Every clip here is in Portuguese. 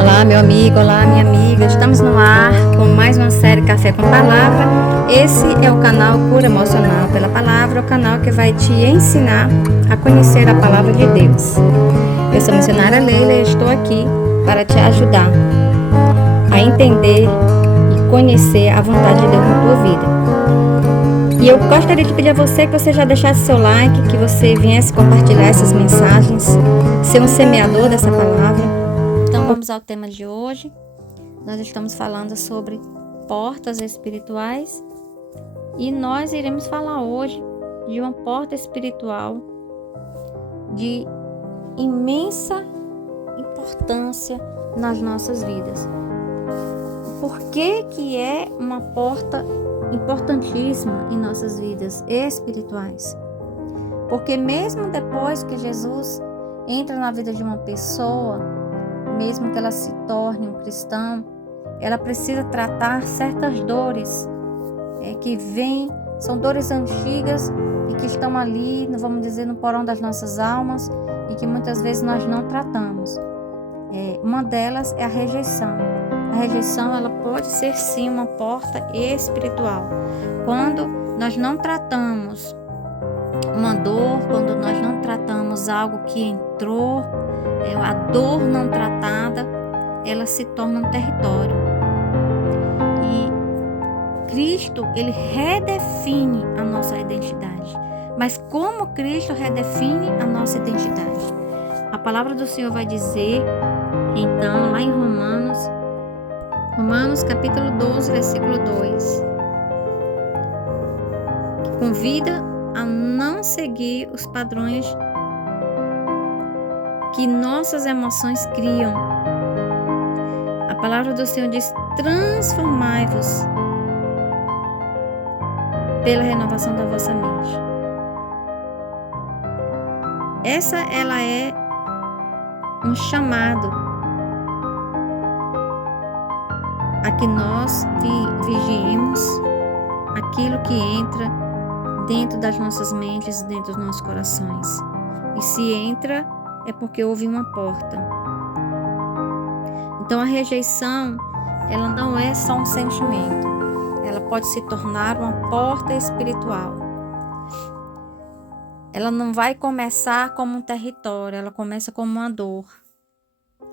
Olá, meu amigo, olá, minha amiga. Estamos no ar com mais uma série Café com Palavra. Esse é o canal Cura Emocional pela Palavra, o canal que vai te ensinar a conhecer a Palavra de Deus. Eu sou a missionária Leila e estou aqui para te ajudar a entender e conhecer a vontade de Deus na tua vida. E eu gostaria de pedir a você que você já deixasse seu like, que você viesse compartilhar essas mensagens, ser um semeador dessa palavra. Então vamos ao tema de hoje. Nós estamos falando sobre portas espirituais e nós iremos falar hoje de uma porta espiritual de imensa importância nas nossas vidas. Por que é uma porta importantíssima em nossas vidas espirituais? Porque mesmo depois que Jesus entra na vida de uma pessoa, mesmo que ela se torne um cristão, ela precisa tratar certas dores que vêm, são dores antigas e que estão ali, vamos dizer, no porão das nossas almas e que muitas vezes nós não tratamos. Uma delas é a rejeição. A rejeição, ela pode ser sim uma porta espiritual. Quando nós não tratamos uma dor, quando nós não tratamos algo que entrou, a dor não tratada, ela se torna um território. E Cristo, ele redefine a nossa identidade. Mas como Cristo redefine a nossa identidade? A palavra do Senhor vai dizer, então, lá em Romanos capítulo 12, versículo 2, que convida a não seguir os padrões que nossas emoções criam. A palavra do Senhor diz: transformai-vos pela renovação da vossa mente. Ela é um chamado a que nós vigiemos aquilo que entra dentro das nossas mentes, dentro dos nossos corações. E se entra, é porque houve uma porta. Então a rejeição, ela não é só um sentimento. Ela pode se tornar uma porta espiritual. Ela não vai começar como um território, ela começa como uma dor.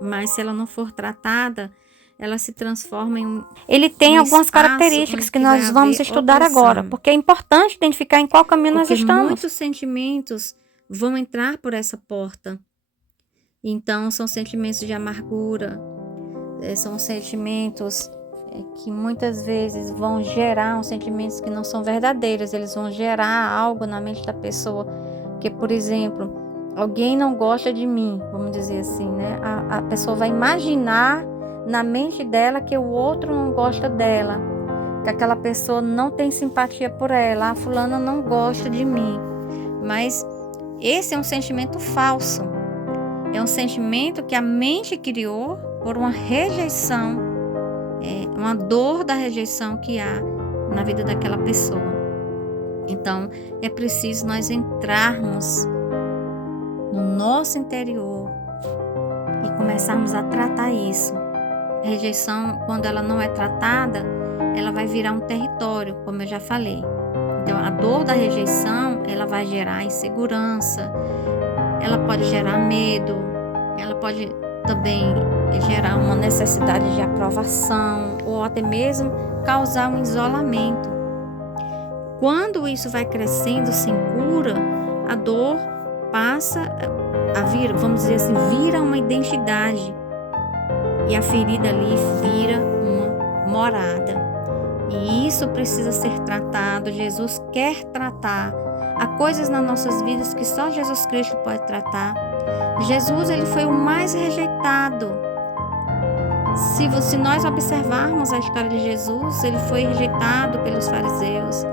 Mas se ela não for tratada, ela se transforma em um Ele tem algumas características que nós vamos estudar agora, porque é importante identificar em qual caminho nós estamos. Muitos sentimentos vão entrar por essa porta. Então, são sentimentos de amargura, são sentimentos que muitas vezes vão gerar uns sentimentos que não são verdadeiros, eles vão gerar algo na mente da pessoa, que, por exemplo, alguém não gosta de mim, vamos dizer assim, né? A pessoa vai imaginar na mente dela que o outro não gosta dela, que aquela pessoa não tem simpatia por ela, a fulana não gosta de mim. Mas esse é um sentimento falso. É um sentimento que a mente criou por uma rejeição, uma dor da rejeição que há na vida daquela pessoa. Então, é preciso nós entrarmos no nosso interior e começarmos a tratar isso. A rejeição, quando ela não é tratada, ela vai virar um território, como eu já falei. Então, a dor da rejeição, ela vai gerar insegurança, ela pode gerar medo, ela pode também gerar uma necessidade de aprovação ou até mesmo causar um isolamento. Quando isso vai crescendo sem cura, a dor passa a vir, vamos dizer assim, vira uma identidade e a ferida ali vira uma morada. E isso precisa ser tratado. Jesus quer tratar. Há coisas nas nossas vidas que só Jesus Cristo pode tratar. Jesus, ele foi o mais rejeitado. Se nós observarmos a história de Jesus, ele foi rejeitado pelos fariseus,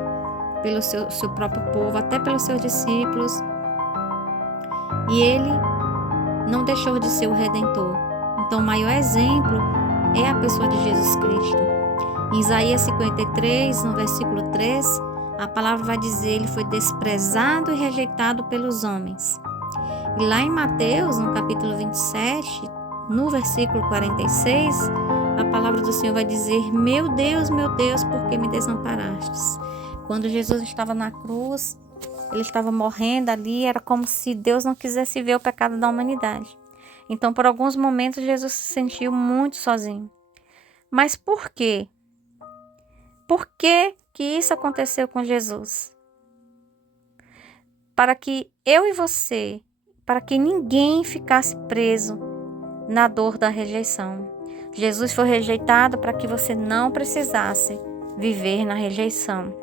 pelo seu próprio povo, até pelos seus discípulos. E ele não deixou de ser o Redentor. Então, o maior exemplo é a pessoa de Jesus Cristo. Em Isaías 53, no versículo 3, a palavra vai dizer: ele foi desprezado e rejeitado pelos homens. E lá em Mateus, no capítulo 27, no versículo 46, a palavra do Senhor vai dizer: meu Deus, por que me desamparastes? Quando Jesus estava na cruz, ele estava morrendo ali, era como se Deus não quisesse ver o pecado da humanidade. Então, por alguns momentos, Jesus se sentiu muito sozinho. Mas por quê? Por que isso aconteceu com Jesus? Para que eu e você, para que ninguém ficasse preso na dor da rejeição. Jesus foi rejeitado para que você não precisasse viver na rejeição.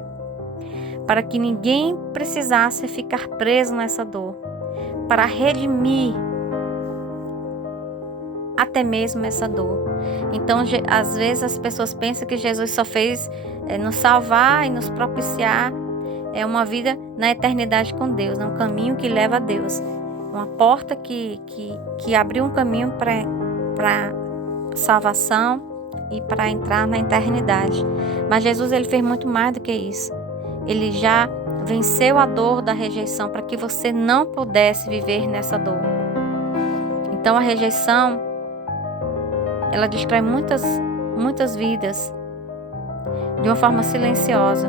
Para que ninguém precisasse ficar preso nessa dor. Para redimir até mesmo essa dor. Então, às vezes as pessoas pensam que Jesus só fez nos salvar e nos propiciar uma vida na eternidade com Deus, um caminho que leva a Deus, uma porta que abriu um caminho para salvação e para entrar na eternidade. Mas Jesus, ele fez muito mais do que isso. Ele já venceu a dor da rejeição para que você não pudesse viver nessa dor. Então, a rejeição, ela destrói muitas vidas de uma forma silenciosa.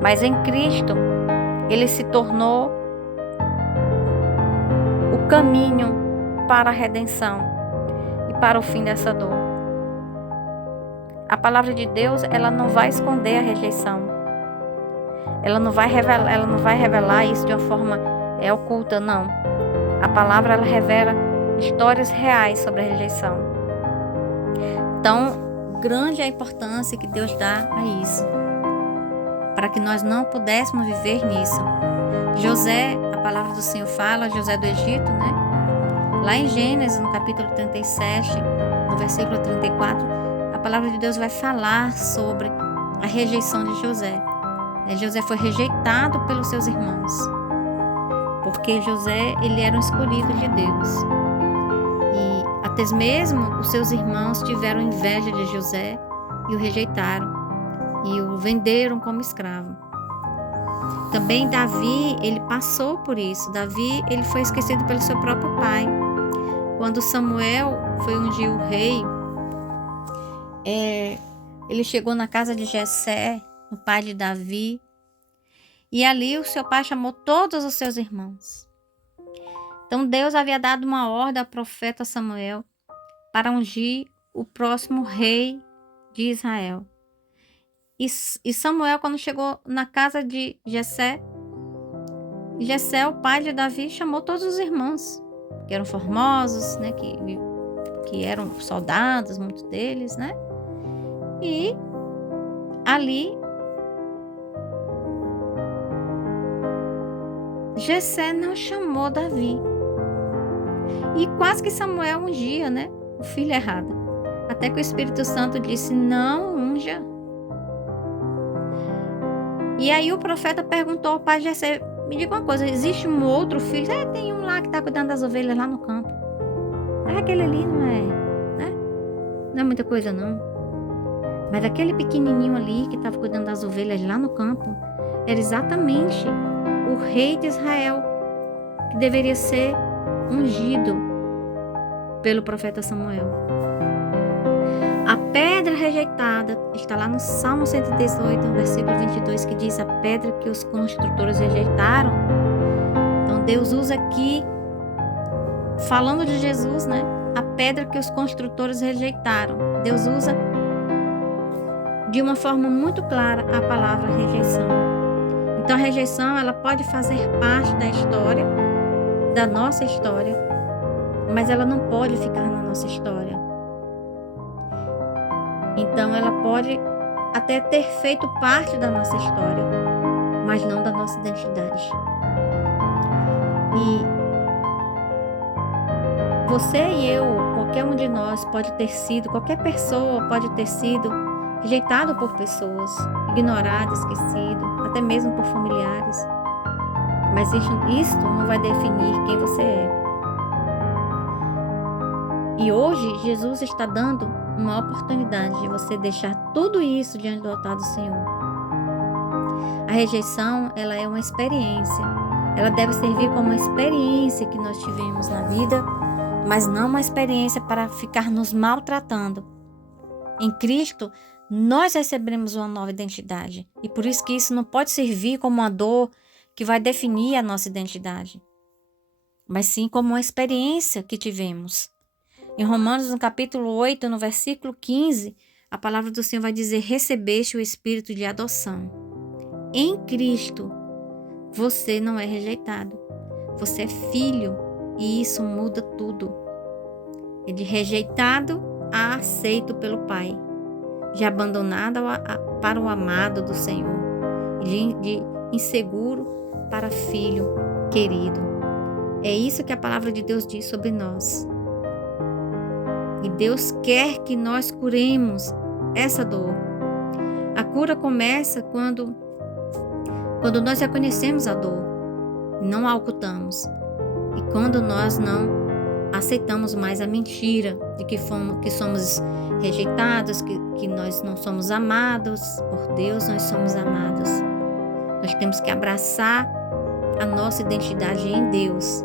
Mas em Cristo, ele se tornou o caminho para a redenção e para o fim dessa dor. A palavra de Deus, ela não vai esconder a rejeição. Ela não vai revelar isso de uma forma oculta, não. A palavra, ela revela histórias reais sobre a rejeição. Então, grande é a importância que Deus dá a isso, para que nós não pudéssemos viver nisso. José, a palavra do Senhor fala, José do Egito, né? Lá em Gênesis, no capítulo 37, no versículo 34, a palavra de Deus vai falar sobre a rejeição de José. José foi rejeitado pelos seus irmãos, porque José, ele era um escolhido de Deus. E até mesmo os seus irmãos tiveram inveja de José e o rejeitaram e o venderam como escravo. Também Davi, ele passou por isso. Davi, ele foi esquecido pelo seu próprio pai. Quando Samuel foi ungir o rei, ele chegou na casa de Jessé, o pai de Davi, e ali o seu pai chamou todos os seus irmãos. Então Deus havia dado uma ordem ao profeta Samuel para ungir o próximo rei de Israel. E Samuel, quando chegou na casa de Jessé, o pai de Davi, chamou todos os irmãos, que eram formosos, né, que eram soldados, muitos deles, né? E ali Jessé não chamou Davi. E quase que Samuel ungia, né, o filho errado. Até que o Espírito Santo disse: não unja. E aí o profeta perguntou ao pai de Jessé: me diga uma coisa, existe um outro filho? Tem um lá que está cuidando das ovelhas lá no campo. Aquele ali não é muita coisa não. Mas aquele pequenininho ali que estava cuidando das ovelhas lá no campo era exatamente o rei de Israel, que deveria ser ungido pelo profeta Samuel. A pedra rejeitada está lá no Salmo 118, no versículo 22, que diz: a pedra que os construtores rejeitaram. Então Deus usa aqui, falando de Jesus, né? A pedra que os construtores rejeitaram. Deus usa de uma forma muito clara a palavra rejeição. Então a rejeição, ela pode fazer parte da história, da nossa história, mas ela não pode ficar na nossa história. Então ela pode até ter feito parte da nossa história, mas não da nossa identidade. E você e eu, qualquer um de nós pode ter sido, qualquer pessoa pode ter sido rejeitado por pessoas, ignorado, esquecido, até mesmo por familiares. Mas isto não vai definir quem você é. E hoje Jesus está dando uma oportunidade de você deixar tudo isso diante do altar do Senhor. A rejeição, ela é uma experiência. Ela deve servir como uma experiência que nós tivemos na vida, mas não uma experiência para ficar nos maltratando. Em Cristo, nós recebemos uma nova identidade. E por isso que isso não pode servir como uma dor que vai definir a nossa identidade, mas sim como uma experiência que tivemos. Em Romanos, no capítulo 8, no versículo 15, a palavra do Senhor vai dizer: recebeste o espírito de adoção. Em Cristo, você não é rejeitado. Você é filho e isso muda tudo. De rejeitado a aceito pelo Pai. De abandonado para o amado do Senhor. De inseguro para filho querido. É isso que a palavra de Deus diz sobre nós. E Deus quer que nós curemos essa dor. A cura começa quando nós reconhecemos a dor e não a ocultamos. E quando nós não aceitamos mais a mentira de que somos rejeitados, que nós não somos amados. Por Deus nós somos amados. Nós temos que abraçar a nossa identidade em Deus.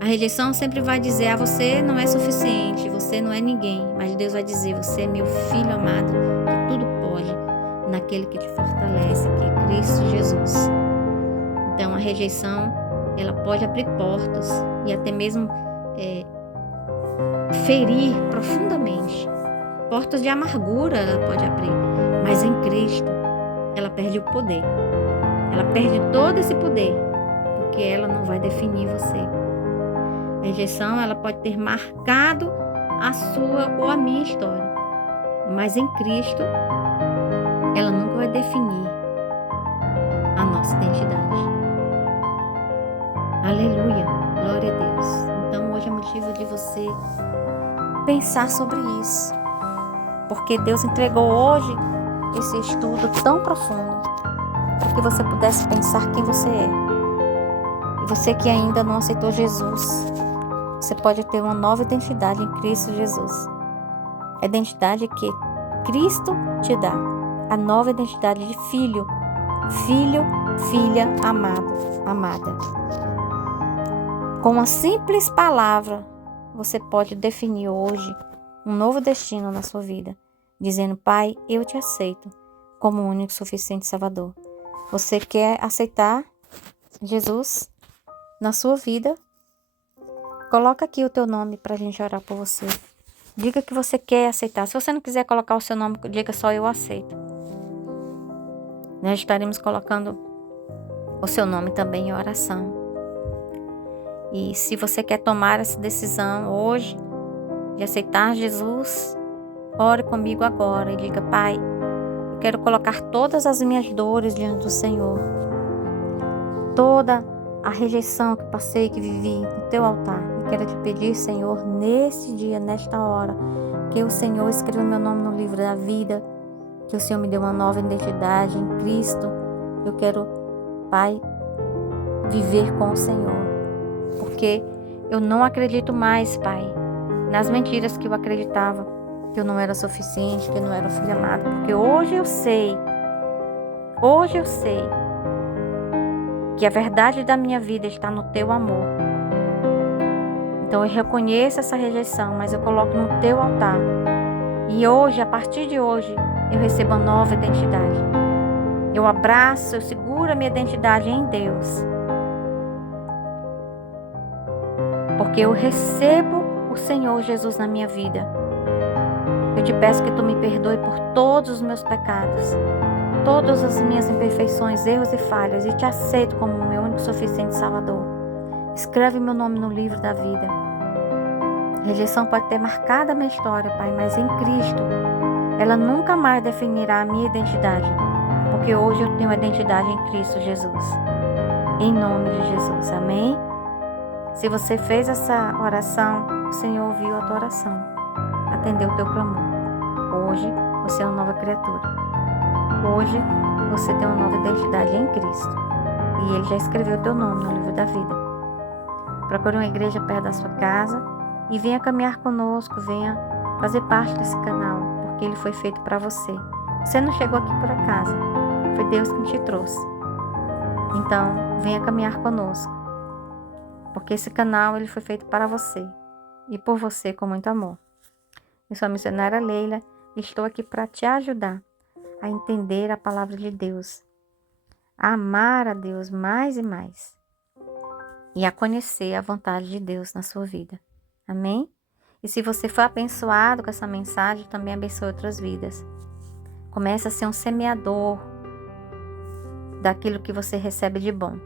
A rejeição sempre vai dizer: você não é suficiente, você não é ninguém. Mas Deus vai dizer: você é meu filho amado, que tudo pode naquele que te fortalece, que é Cristo Jesus. Então a rejeição, ela pode abrir portas e até mesmo ferir profundamente. Portas de amargura ela pode abrir, mas em Cristo ela perde o poder. Ela perde todo esse poder, porque ela não vai definir você. A rejeição, ela pode ter marcado a sua ou a minha história, mas em Cristo ela nunca vai definir a nossa identidade. Aleluia, glória a Deus. Então hoje é motivo de você pensar sobre isso, porque Deus entregou hoje esse estudo tão profundo para que você pudesse pensar quem você é. E você que ainda não aceitou Jesus, você pode ter uma nova identidade em Cristo Jesus. A identidade que Cristo te dá. A nova identidade de filho. Filho, filha, amado, amada. Com uma simples palavra, você pode definir hoje um novo destino na sua vida. Dizendo: Pai, eu te aceito como o único suficiente Salvador. Você quer aceitar Jesus na sua vida? Coloca aqui o teu nome para a gente orar por você. Diga que você quer aceitar. Se você não quiser colocar o seu nome, diga só: eu aceito. Nós estaremos colocando o seu nome também em oração. E se você quer tomar essa decisão hoje de aceitar Jesus, ore comigo agora e diga: Pai, eu quero colocar todas as minhas dores diante do Senhor. Toda a rejeição que passei, que vivi no teu altar. Quero te pedir, Senhor, nesse dia, nesta hora, que o Senhor escreva meu nome no livro da vida, que o Senhor me dê uma nova identidade em Cristo. Eu quero, Pai, viver com o Senhor, porque eu não acredito mais, Pai, nas mentiras que eu acreditava, que eu não era suficiente, que eu não era filha amada, porque hoje eu sei que a verdade da minha vida está no teu amor. Então eu reconheço essa rejeição, mas eu coloco no teu altar. E hoje, a partir de hoje, eu recebo uma nova identidade. Eu abraço, eu seguro a minha identidade em Deus. Porque eu recebo o Senhor Jesus na minha vida. Eu te peço que tu me perdoe por todos os meus pecados, todas as minhas imperfeições, erros e falhas, e te aceito como o meu único suficiente Salvador. Escreve meu nome no livro da vida. A rejeição pode ter marcado a minha história, Pai, mas em Cristo, ela nunca mais definirá a minha identidade, porque hoje eu tenho a identidade em Cristo Jesus. Em nome de Jesus, amém? Se você fez essa oração, o Senhor ouviu a tua oração, atendeu o teu clamor. Hoje, você é uma nova criatura. Hoje, você tem uma nova identidade em Cristo. E Ele já escreveu o teu nome no livro da vida. Procure uma igreja perto da sua casa e venha caminhar conosco, venha fazer parte desse canal, porque ele foi feito para você. Você não chegou aqui por acaso, foi Deus que te trouxe. Então, venha caminhar conosco, porque esse canal ele foi feito para você e por você com muito amor. Eu sou a missionária Leila e estou aqui para te ajudar a entender a palavra de Deus, a amar a Deus mais e mais e a conhecer a vontade de Deus na sua vida. Amém? E se você for abençoado com essa mensagem, também abençoe outras vidas. Comece a ser um semeador daquilo que você recebe de bom.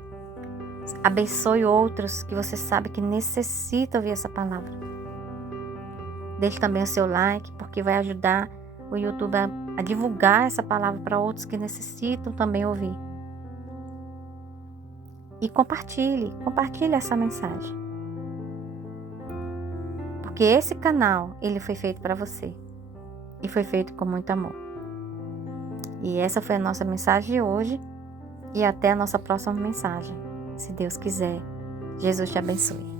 Abençoe outros que você sabe que necessitam ouvir essa palavra. Deixe também o seu like, porque vai ajudar o YouTube a divulgar essa palavra para outros que necessitam também ouvir. E compartilhe essa mensagem. Porque esse canal, ele foi feito para você. E foi feito com muito amor. E essa foi a nossa mensagem de hoje. E até a nossa próxima mensagem. Se Deus quiser. Jesus te abençoe.